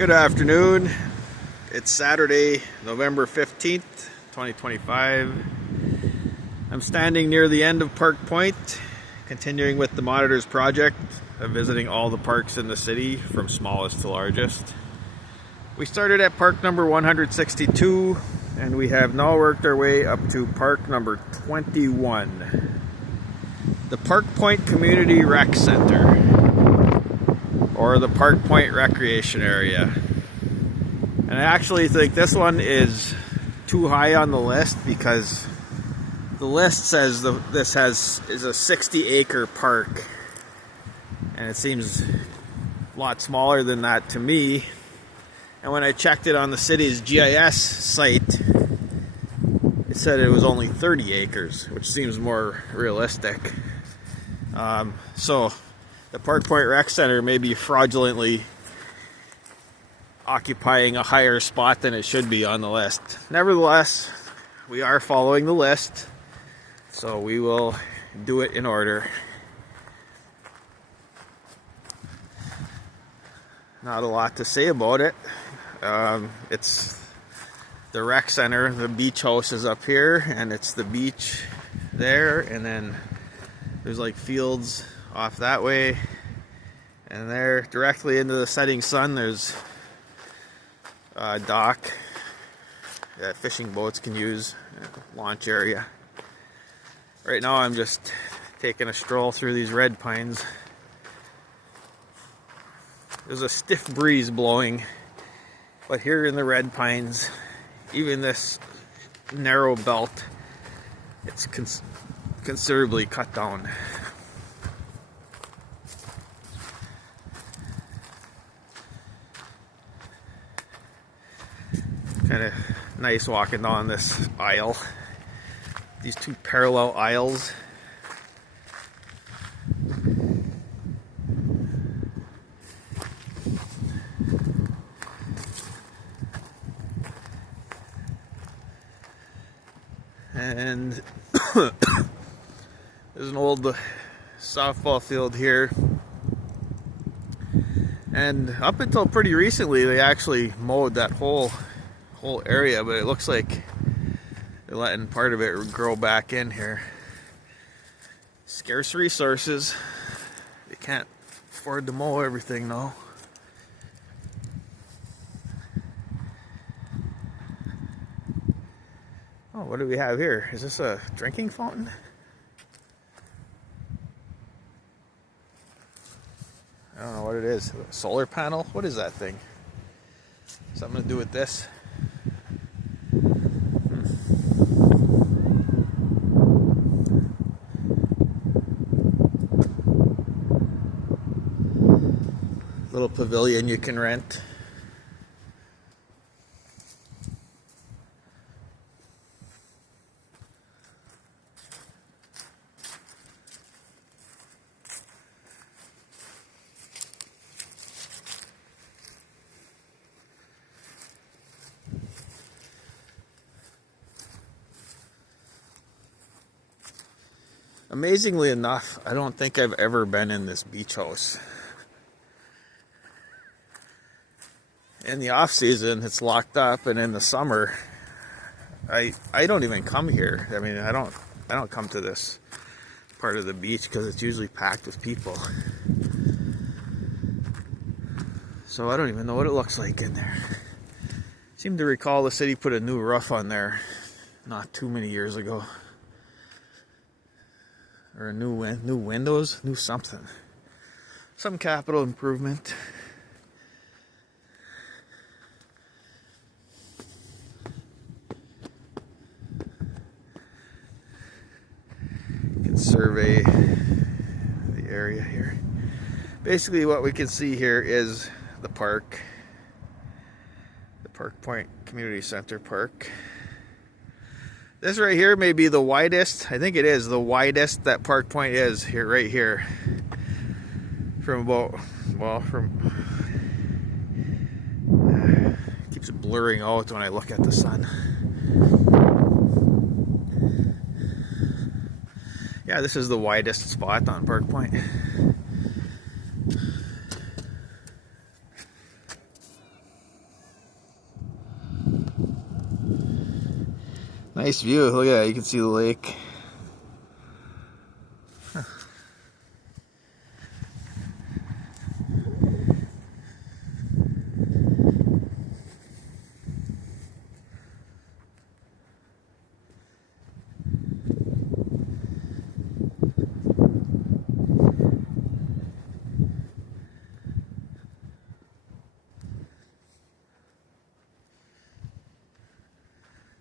Good afternoon. It's Saturday, November 15th, 2025. I'm standing near the end of Park Point, continuing with the Monitors project of visiting all the parks in the city from smallest to largest. We started at park number 162 and we have now worked our way up to park number 21. The Park Point Community Rec Center, or the Park Point Recreation Area. And I actually think this one is too high on the list because the list says this is a 60-acre park, and it seems a lot smaller than that to me. And when I checked it on the city's GIS site, it said it was only 30 acres, which seems more realistic. So the Park Point Rec Center may be fraudulently occupying a higher spot than it should be on the list. Nevertheless, we are following the list, so we will do it in order. Not a lot to say about it. It's the rec center. The beach house is up here, and it's the beach there, and then there's like fields off that way, and there directly into the setting sun there's a dock that fishing boats can use, launch area. Right now I'm just taking a stroll through these red pines. There's a stiff breeze blowing, but here in the red pines, even this narrow belt, it's considerably cut down. Kind of nice walking down this aisle. These two parallel aisles. And there's an old softball field here. And up until pretty recently, they actually mowed that whole area, but it looks like they're letting part of it grow back in here. Scarce resources. They can't afford to mow everything now. Oh, what do we have here? Is this a drinking fountain? I don't know what it is. A solar panel? What is that thing? Something to do with this? Little pavilion you can rent. Amazingly enough, I don't think I've ever been in this beach house. In the off season, it's locked up, and in the summer, I don't even come here. I mean, I don't come to this part of the beach because it's usually packed with people. So I don't even know what it looks like in there. Seem to recall the city put a new roof on there not too many years ago. Or new windows, new something. Some capital improvement. You can survey the area here. Basically what we can see here is the park. The Park Point Community Center Park. This right here may be the widest, I think it is the widest that Park Point is here, right here. Keeps blurring out when I look at the sun. Yeah, this is the widest spot on Park Point. Nice view. Look at that. You can see the lake. Huh.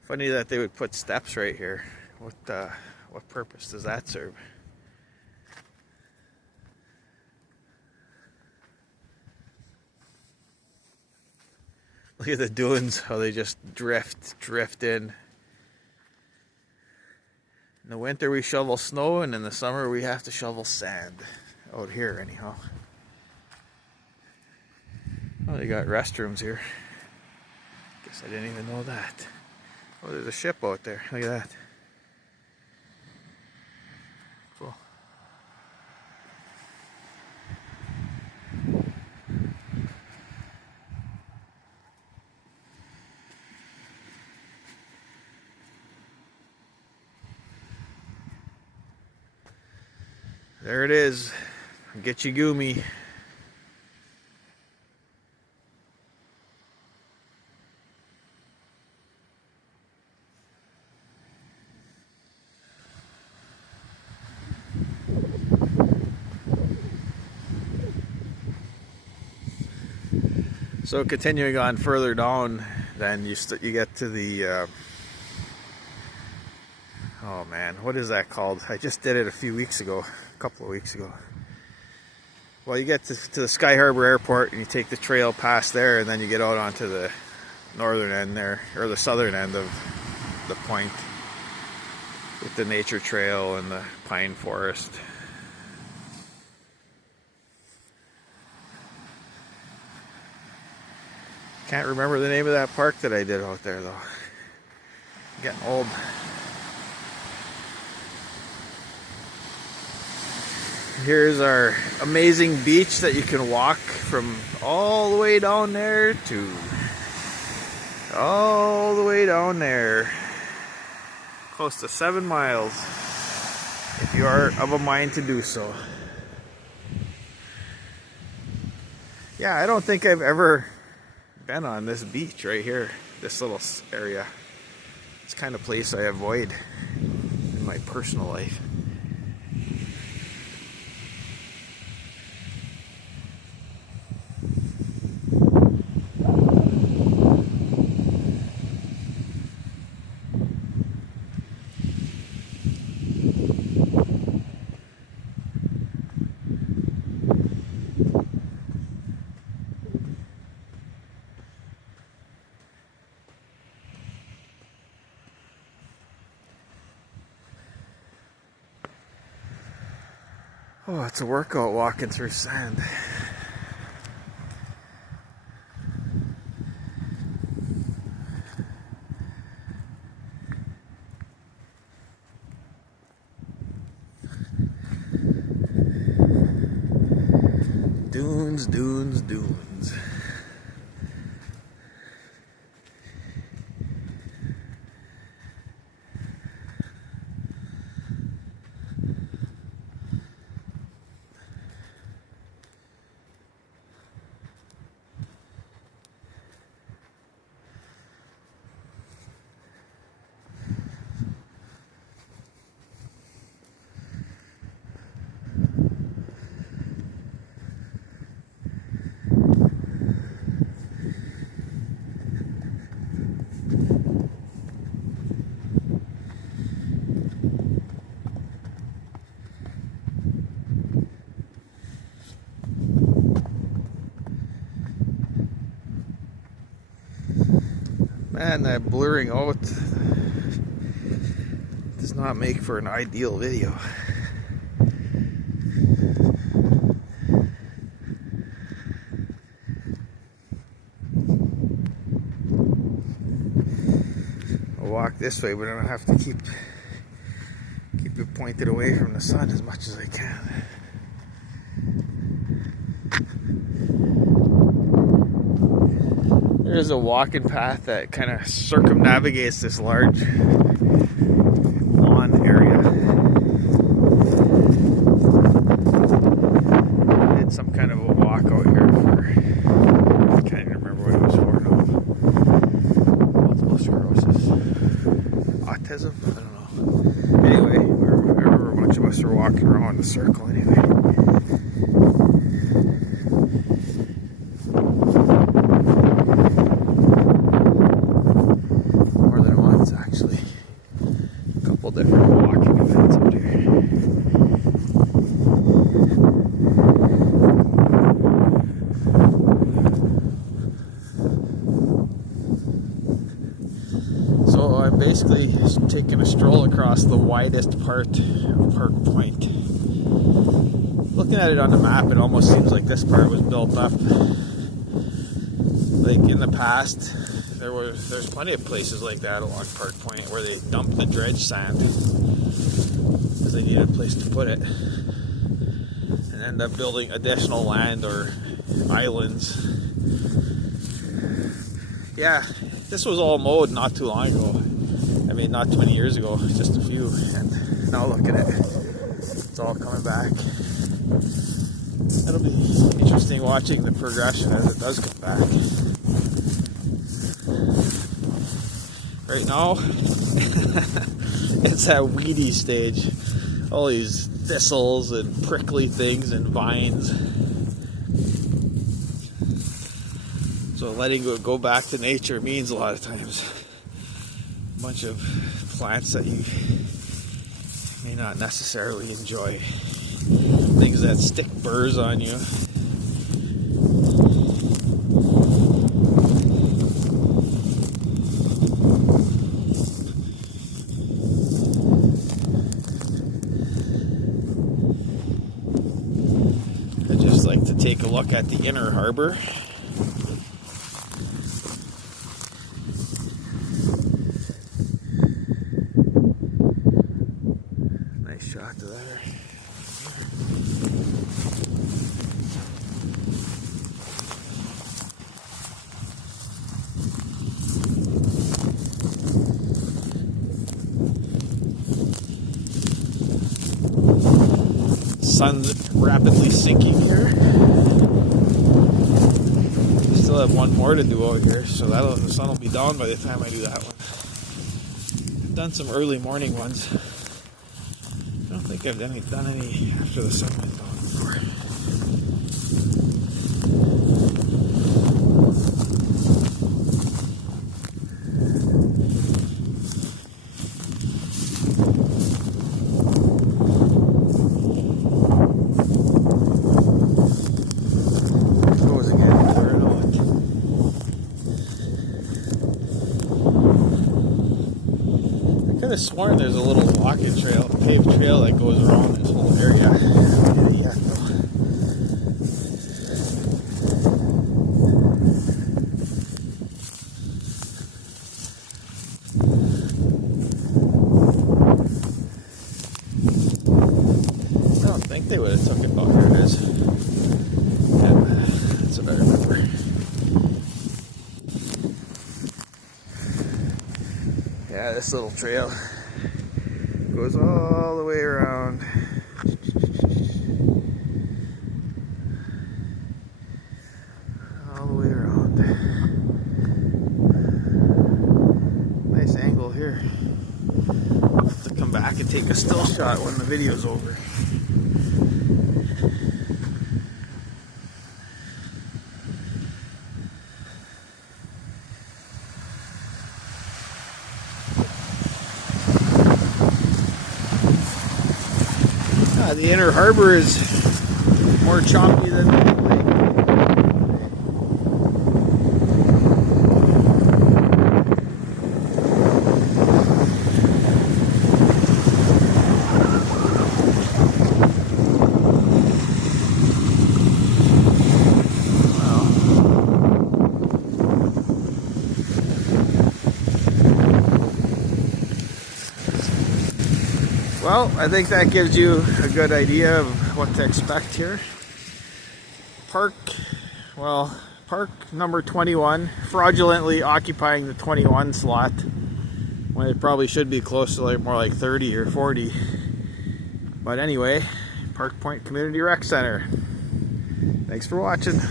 Funny that they would put steps right here. What purpose does that serve? Look at the dunes, how they just drift in. In the winter we shovel snow, and in the summer we have to shovel sand. Out here anyhow. Oh, they got restrooms here. Guess I didn't even know that. Oh, there's a ship out there. Look at that. Cool. There it is. Gitche Gumee. So continuing on further down, then you get to the oh man, what is that called? I just did it a few weeks ago, a couple of weeks ago. Well, you get to the Sky Harbor Airport, and you take the trail past there, and then you get out onto the northern end there, or the southern end of the point, with the nature trail and the pine forest. Can't remember the name of that park that I did out there though. I'm getting old. Here's our amazing beach that you can walk from all the way down there to all the way down there. Close to 7 miles if you are of a mind to do so. Yeah, I don't think I've ever been on this beach right here, this little area. It's the kind of place I avoid in my personal life. Oh, it's a workout walking through sand. Dunes, dunes, dunes. Man, that blurring out does not make for an ideal video. I'll walk this way, but I don't have to keep it pointed away from the sun as much as I can. There's a walking path that kind of circumnavigates this large basically taking a stroll across the widest part of Park Point. Looking at it on the map, it almost seems like this part was built up. Like in the past, there's plenty of places like that along Park Point where they dump the dredge sand because they need a place to put it, and end up building additional land or islands. Yeah, this was all mowed not too long ago. I mean, not 20 years ago, just a few. And now look at it. It's all coming back. It'll be interesting watching the progression as it does come back. Right now, it's that weedy stage. All these thistles and prickly things and vines. So letting it go back to nature means a lot of times a bunch of plants that you may not necessarily enjoy. Things that stick burrs on you. I'd just like to take a look at the inner harbor. Nice shot to there. Sun's rapidly sinking here. Still have one more to do out here, so the sun will be down by the time I do that one. I've done some early morning ones. I don't think I've done any after the sun went down before. I could have sworn there's a little walking trail, paved trail that goes around this whole area. Yeah, I don't think they would have took it. Oh, here it is. Yeah, that's what I remember. Yeah, this little trail goes all the way around. All the way around. Nice angle here. I'll have to come back and take a still shot when the video's over. The inner harbor is more choppy than the lake. Well, I think that gives you a good idea of what to expect here. Park number 21, fraudulently occupying the 21 slot when it probably should be close to more like 30 or 40. But anyway, Park Point Community Rec Center. Thanks for watching.